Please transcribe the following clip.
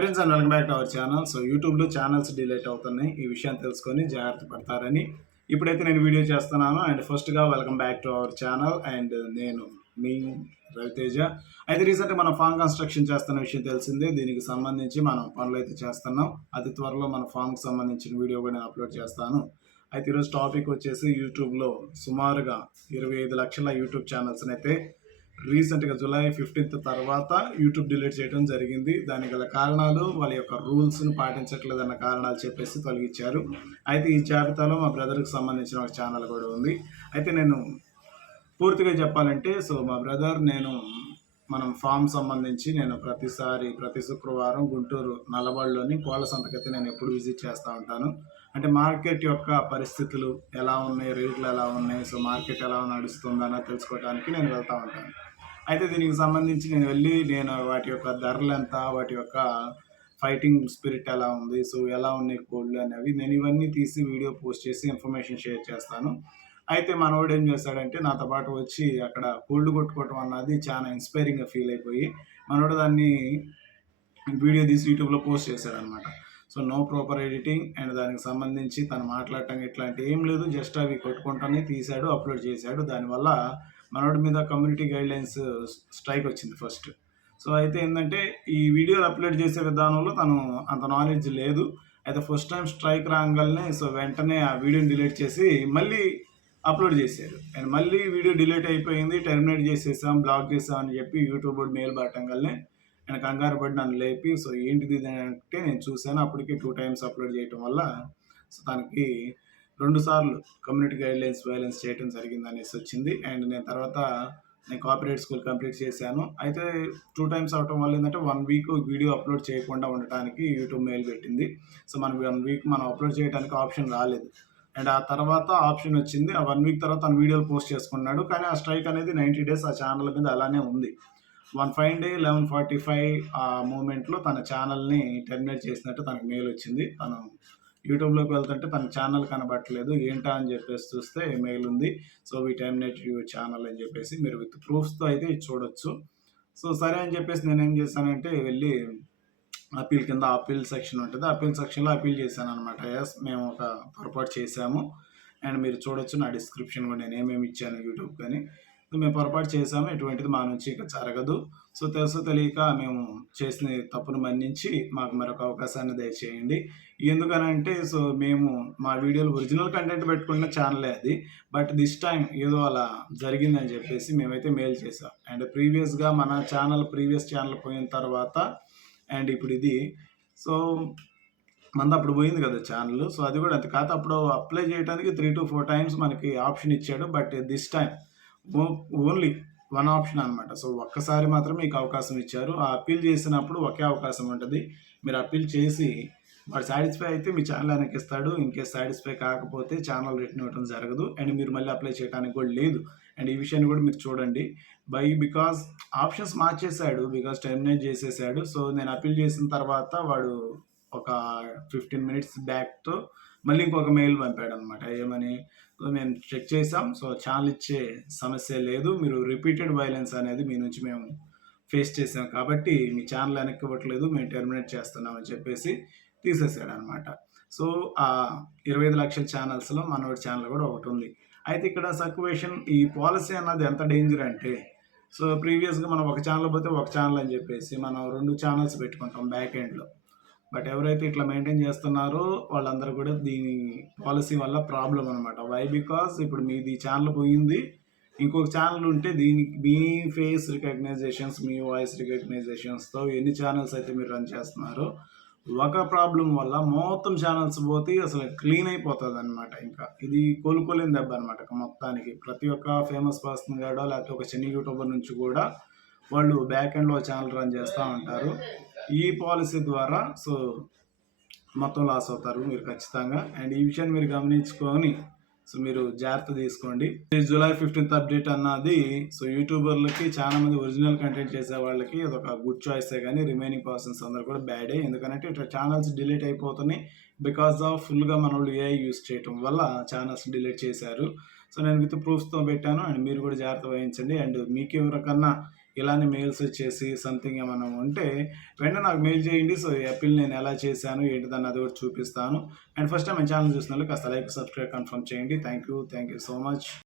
Friends and welcome back to our channel. So యూట్యూబ్లో channels delete అవుతున్నాయి. ఈ విషయాన్ని తెలుసుకొని జాగ్రత్త పడతారని ఇప్పుడైతే నేను వీడియో చేస్తున్నాను. అండ్ ఫస్ట్గా welcome back to our channel. And నేను మీ రవితేజ. అయితే రీసెంట్గా మనం ఫామ్ కన్స్ట్రక్షన్ చేస్తున్న విషయం తెలిసిందే. దీనికి సంబంధించి మనం పనులు అయితే చేస్తున్నాం. అతి త్వరలో మన ఫామ్కి సంబంధించిన వీడియో కూడా నేను అప్లోడ్ చేస్తాను. అయితే ఈరోజు టాపిక్ వచ్చేసి యూట్యూబ్లో సుమారుగా 25 లక్షల యూట్యూబ్ ఛానల్స్ని అయితే రీసెంట్గా జూలై 15th తర్వాత యూట్యూబ్ డిలీట్ చేయడం జరిగింది. దానికి గల కారణాలు వాళ్ళ యొక్క రూల్స్ను పాటించట్లేదన్న కారణాలు చెప్పేసి తొలగించారు. అయితే ఈ జాబితాలో మా బ్రదర్కి సంబంధించిన ఒక ఛానల్ కూడా ఉంది. అయితే నేను పూర్తిగా చెప్పాలంటే మా బ్రదర్ మనం ఫామ్ సంబంధించి నేను ప్రతి శుక్రవారం గుంటూరు నల్లబడిలోని కోళ్ళ సంతకైతే నేను ఎప్పుడు విజిట్ చేస్తూ ఉంటాను. అంటే మార్కెట్ యొక్క పరిస్థితులు ఎలా ఉన్నాయి, రేట్లు ఎలా ఉన్నాయి, మార్కెట్ ఎలా నడుస్తుందన్న తెలుసుకోవడానికి నేను వెళ్తూ ఉంటాను. అయితే దీనికి సంబంధించి నేను వాటి యొక్క ధరలు ఎంత, వాటి యొక్క ఫైటింగ్ స్పిరిట్ ఎలా ఉంది, ఎలా ఉన్నాయి కోళ్ళు అనేవి నేను ఇవన్నీ తీసి వీడియో పోస్ట్ చేసి ఇన్ఫర్మేషన్ షేర్ చేస్తాను. అయితే మనోడు ఏం చేశాడంటే నాతో పాటు వచ్చి అక్కడ కోళ్ళు కొట్టుకోవటం అన్నది చాలా ఇన్స్పైరింగ్గా ఫీల్ అయిపోయి మనోడు దాన్ని వీడియో తీసి యూట్యూబ్లో పోస్ట్ చేశాడనమాట. నో ప్రాపర్ ఎడిటింగ్ అండ్ దానికి సంబంధించి తను మాట్లాడటం ఇట్లాంటి ఏం లేదు, జస్ట్ అవి కొట్టుకుంటానే తీశాడు, అప్లోడ్ చేశాడు. దానివల్ల మనోడి మీద కమ్యూనిటీ గైడ్లైన్స్ స్ట్రైక్ వచ్చింది ఫస్ట్. అయితే ఏంటంటే ఈ వీడియోలు అప్లోడ్ చేసే విధానంలో తను అంత నాలెడ్జ్ లేదు. అయితే ఫస్ట్ టైం స్ట్రైక్ రాగానే వెంటనే ఆ వీడియోని డిలీట్ చేసి మళ్ళీ అప్లోడ్ చేశారు. అండ్ మళ్ళీ వీడియో డిలీట్ అయిపోయింది, టెర్మినేట్ చేసేసాం, బ్లాక్ చేసాం అని చెప్పి యూట్యూబ్ మెయిల్ పట్టంగానే నేను కంగారు పడి నన్ను లేపి ఏంటిది అంటే నేను చూశాను. అప్పటికి 2 times అప్లోడ్ చేయటం వల్ల తనకి 2 సార్లు కమ్యూనిటీ గైడ్లైన్స్ వైలెన్స్ చేయడం జరిగింది అనేసి వచ్చింది. అండ్ నేను కార్పొరేట్ స్కూల్ కంప్లీట్ చేశాను. అయితే 2 times అవటం వల్ల ఏంటంటే 1 week వీడియో అప్లోడ్ చేయకుండా ఉండటానికి యూట్యూబ్ మెయిల్ పెట్టింది. మనం 1 week మనం అప్లోడ్ చేయడానికి ఆప్షన్ రాలేదు. అండ్ ఆ తర్వాత ఆప్షన్ వచ్చింది. ఆ 1 week తర్వాత తన వీడియోలు పోస్ట్ చేసుకున్నాడు. కానీ ఆ స్ట్రైక్ అనేది 90 days ఆ ఛానల్ మీద అలానే ఉంది. 1 fine day 11:45 ఆ మూమెంట్లో తన ఛానల్ని టెర్మినేట్ చేసినట్టు తనకు మెయిల్ వచ్చింది. తను యూట్యూబ్లోకి వెళ్తుంటే తన ఛానల్ కనబట్టలేదు, ఏంటా అని చెప్పేసి చూస్తే మెయిల్ ఉంది. వీ టెర్మినేట్ యువర్ ఛానల్ అని చెప్పేసి మీరు విత్ ప్రూఫ్స్తో అయితే చూడొచ్చు. సరే అని చెప్పేసి నేనేం చేశానంటే వెళ్ళి అప్పీల్ సెక్షన్ ఉంటుంది, అప్పీల్ సెక్షన్లో అప్పీల్ చేశాను అనమాట. ఎస్, మేము ఒక పొరపాటు చేశాము అండ్ మీరు చూడొచ్చు నా డిస్క్రిప్షన్ కూడా నేను ఏమేమి ఇచ్చాను యూట్యూబ్ కానీ. మేము పొరపాటు చేసాము, ఎటువంటిది మా నుంచి ఇక జరగదు. తెలుసు తెలియక మేము చేసిన తప్పును మన్నించి మాకు మరొక అవకాశాన్ని దయచేయండి. ఎందుకనంటే మేము మా వీడియోలు ఒరిజినల్ కంటెంట్ పెట్టుకున్న ఛానలే అది, బట్ దిస్ టైం ఏదో అలా జరిగిందని చెప్పేసి మేమైతే మెయిల్ చేసాం. అండ్ ప్రీవియస్గా మన ప్రీవియస్ ఛానల్ పోయిన తర్వాత అండ్ ఇప్పుడు ఇది మనది అప్పుడు పోయింది కదా ఛానల్. అది కూడా అంత కాదు, అప్పుడు అప్లై చేయడానికి 3 to 4 times మనకి ఆప్షన్ ఇచ్చాడు. But this time only 1 option అనమాట. ఒక్కసారి మాత్రం మీకు అవకాశం ఇచ్చారు. ఆ అప్పీల్ చేసినప్పుడు ఒకే అవకాశం ఉంటుంది. మీరు అప్పీల్ చేసి వాడు సాటిస్ఫై అయితే మీ ఛానల్ వెనక్కిస్తాడు. ఇన్కేస్ సాటిస్ఫై కాకపోతే ఛానల్ రిటర్న్ ఇవ్వడం జరగదు అండ్ మీరు మళ్ళీ అప్లై చేయడానికి కూడా లేదు. అండ్ ఈ విషయాన్ని కూడా మీరు చూడండి. బికాజ్ ఆప్షన్స్ మార్చేశాడు, బికాజ్ టెర్మినేట్ చేసేసాడు. నేను అప్పీల్ చేసిన తర్వాత వాడు ఒక 15 minutes బ్యాక్తో మళ్ళీ ఇంకొక మెయిల్ పంపాడు అనమాట. ఏమని, మేము చెక్ చేసాం, ఛానల్ ఇచ్చే సమస్య లేదు, మీరు రిపీటెడ్ వైలెన్స్ అనేది మీ నుంచి మేము ఫేస్ చేసాం కాబట్టి మీ ఛానల్ వెనక్కి ఇవ్వట్లేదు, మేము టెర్మినేట్ చేస్తున్నామని చెప్పేసి తీసేసాడు అనమాట. ఆ 25 లక్షల ఛానల్స్లో మనోడి ఛానల్ కూడా ఒకటి ఉంది. అయితే ఇక్కడ సర్క్యులేషన్ ఈ పాలసీ అన్నది ఎంత డేంజర్ అంటే ప్రీవియస్గా మనం ఒక ఛానల్ పోతే ఒక ఛానల్ అని చెప్పేసి మనం 2 ఛానల్స్ పెట్టుకుంటాం బ్యాక్ ఎండ్లో. బట్ ఎవరైతే ఇట్లా మెయింటైన్ చేస్తున్నారో వాళ్ళందరూ కూడా దీని పాలసీ వల్ల ప్రాబ్లం అనమాట. వై? బికాస్ ఇప్పుడు మీది ఛానల్ పోయింది, ఇంకొక ఛానల్ ఉంటే దీనికి మీ ఫేస్ రికగ్నైజేషన్స్, మీ వాయిస్ రికగ్నైజేషన్స్తో ఎన్ని ఛానల్స్ అయితే మీరు రన్ చేస్తున్నారో ఒక ప్రాబ్లం వల్ల మొత్తం ఛానల్స్ పోతే అసలు క్లీన్ అయిపోతుంది అనమాట. ఇంకా ఇది కోలుకోలేని దెబ్బ అనమాట మొత్తానికి. ప్రతి ఒక్క ఫేమస్ పర్సన్ కూడా లేకపోతే ఒక చిన్న యూట్యూబర్ నుంచి కూడా వాళ్ళు బ్యాక్ ఎండ్లో ఛానల్ రన్ చేస్తూ ఉంటారు. ఈ పాలసీ ద్వారా మొత్తం లాస్ అవుతారు మీరు ఖచ్చితంగా. అండ్ ఈ విషయాన్ని మీరు గమనించుకొని మీరు జాగ్రత్త తీసుకోండి. జూలై 15th అప్డేట్ అన్నది యూట్యూబర్లకి చాలా మంది ఒరిజినల్ కంటెంట్ చేసే వాళ్ళకి అదొక గుడ్ చాయిసే, కానీ రిమైనింగ్ పర్సన్స్ అందరూ కూడా బ్యాడే. ఎందుకంటే ఇట్లా ఛానల్స్ డిలీట్ అయిపోతున్నాయి బికాస్ ఆఫ్ ఫుల్గా మన వాళ్ళు ఏఐ యూజ్ చేయటం వల్ల ఛానల్స్ డిలీట్ చేశారు. నేను విత్ ప్రూఫ్స్తో పెట్టాను అండ్ మీరు కూడా జాగ్రత్త వహించండి. అండ్ మీకు ఎవరికన్నా ఇలానే మెయిల్స్ వచ్చేసి సంథింగ్ ఏమైనా ఉంటే వెంటనే నాకు మెయిల్ చేయండి. సో ఈ అప్పీల్ నేను ఎలా చేశాను ఏంటిదని అది కూడా చూపిస్తాను. అండ్ ఫస్ట్ టైం మన ఛానల్ చూసిన వాళ్ళు కాస్త లైక్ సబ్స్క్రైబ్ కన్ఫర్మ్ చేయండి. Thank you so much.